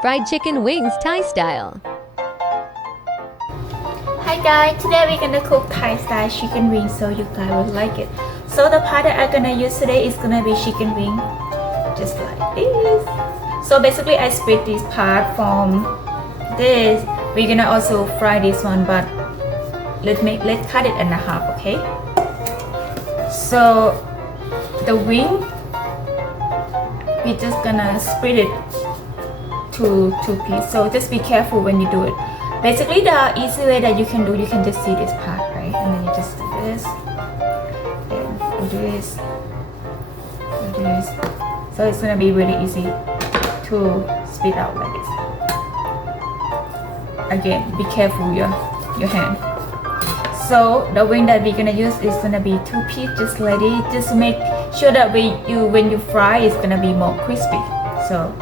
fried chicken wings Thai style. Hi guys, today we're gonna cook Thai style chicken wings so you guys will like it. So the part that I'm gonna use today is gonna be chicken wing, just like this. So basically I split this part from this. We're gonna also fry this one, but let's cut it in half, okay? So the wing, we're just gonna split it to two pieces. So just be careful when you do it. Basically, the easy way that you can do, you can just see this part, right? And then you just do this, and do this, do this. So it's gonna be really easy to split out like this. Again, be careful your hand. So the wing that we're gonna use is gonna be two pieces, just like this. Just to make sure that when you fry, it's gonna be more crispy. So.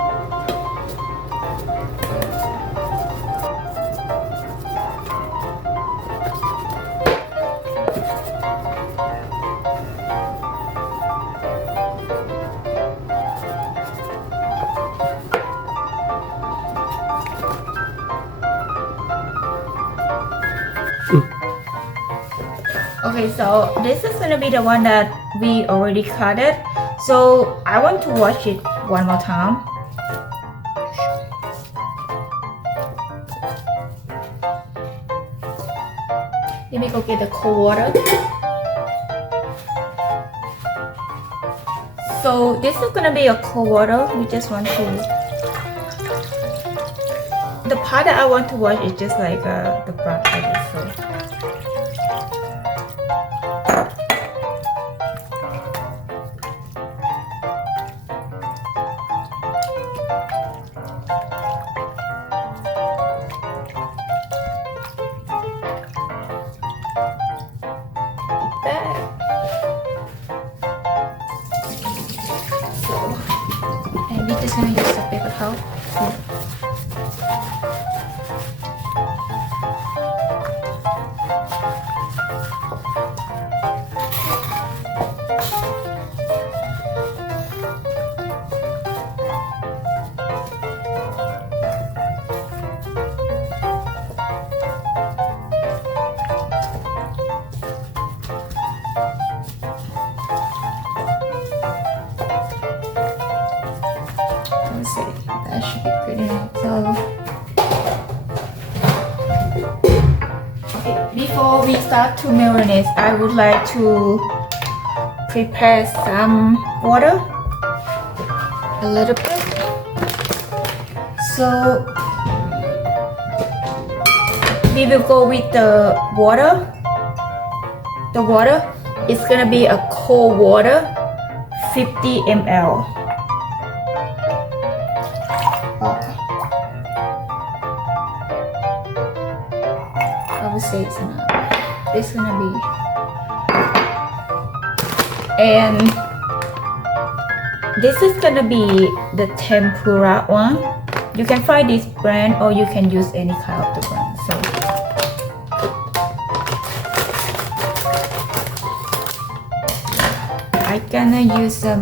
Okay, so this is gonna be the one that we already cut it. So I want to wash it one more time. Let me go get the cold water. So this is gonna be a cold water. We just want to. The part that I want to wash is just like the broth like this. So. And we're just gonna use the paper towel. Let's see, that should be good enough. So, okay, before we start to marinate, I would like to prepare some water, a little bit. So, we will go with the water. The water is gonna be a cold water, 50 ml. I would say it's enough. It's gonna be, and this is gonna be the tempura one. You can fry this brand or you can use any kind of the brand. So I'm gonna use a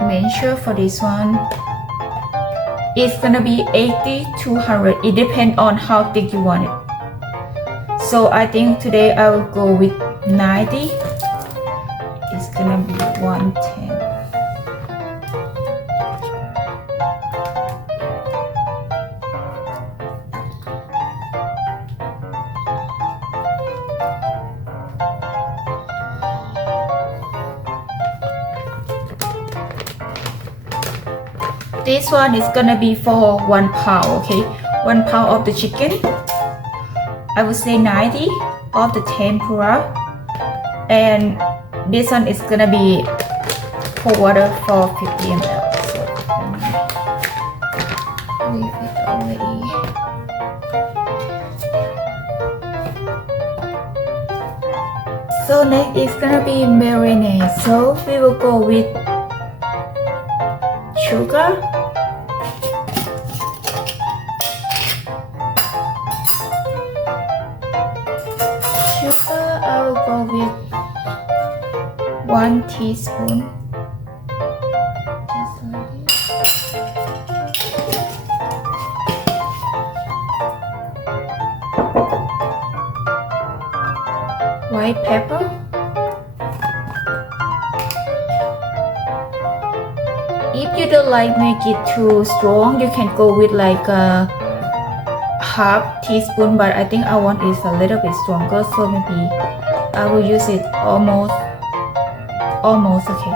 measure for this one. It's gonna be 80 to 100. It depends on how thick you want it. So I think today I will go with 90. It's gonna be 110. This one is gonna be for 1 pound, okay? 1 pound of the chicken. I would say 90 of the tempura. And this one is gonna be cold water for 50 ml. So leave it already. So next is gonna be marinade. So we will go with sugar, I will go with 1 teaspoon, just like this. white pepper. If you don't like make it too strong, you can go with like a half teaspoon, but I think I want it a little bit stronger, so maybe I will use it almost okay,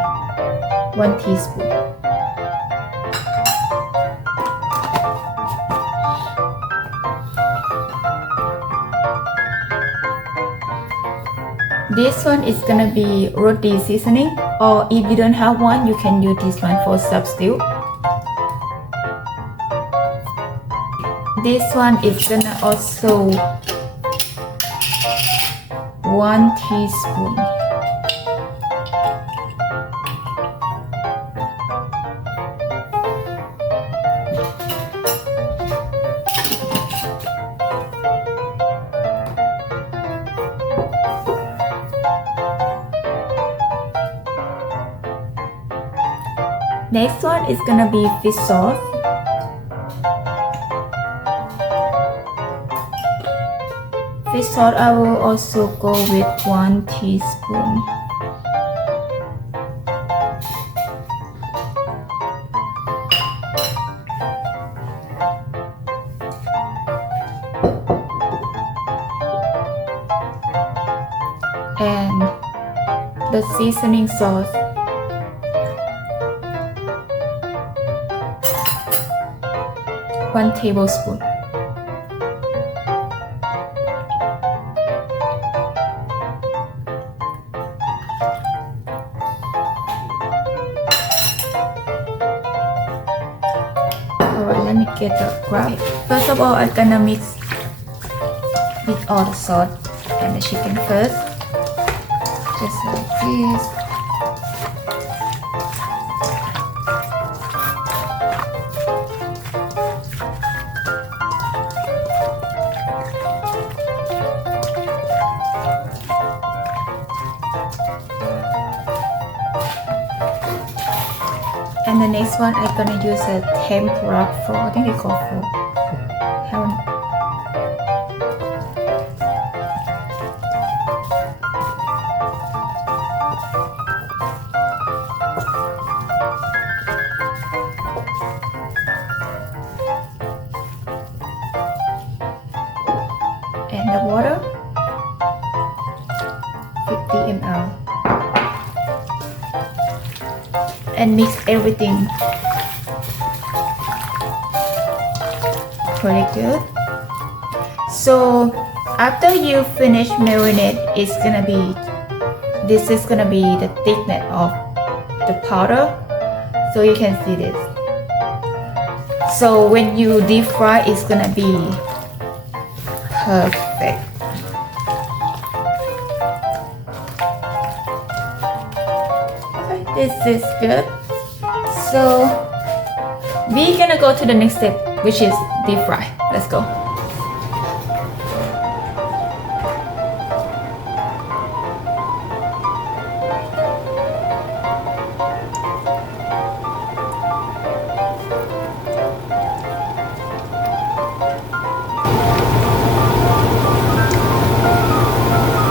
1 teaspoon. This one is gonna be roti seasoning, or if you don't have one, you can use this one for substitute. This one is gonna also 1 teaspoon. Next one is gonna be fish sauce. Fish sauce I will also go with 1 teaspoon. And the seasoning sauce. One tablespoon. Alright, let me get the right. First of all, I'm gonna mix with all the sauce and the chicken first. Just like this. And the next one, I'm gonna use a tempura flour. I think they call flour. And the water, 50 ml. And mix everything pretty good. So after you finish marinade, this is gonna be the thickness of the powder, so you can see this. So when you deep fry, it's gonna be perfect. This is good. So we're gonna go to the next step, which is deep fry. Let's go.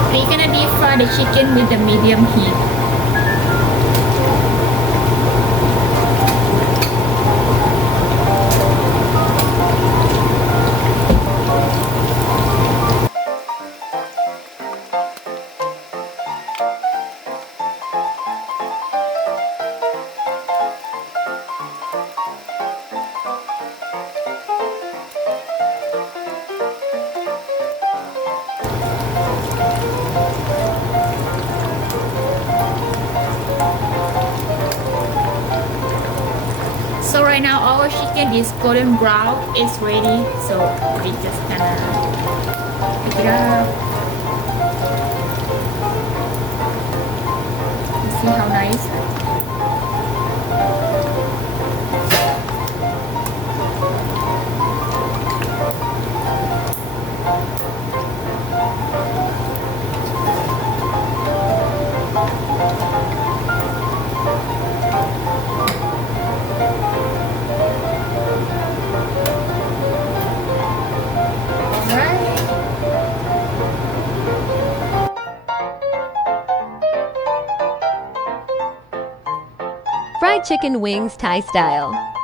We're gonna deep fry the chicken with the medium heat. So right now our chicken is golden brown, it's ready, so we just gonna pick it up. See how nice. Fried chicken wings Thai style.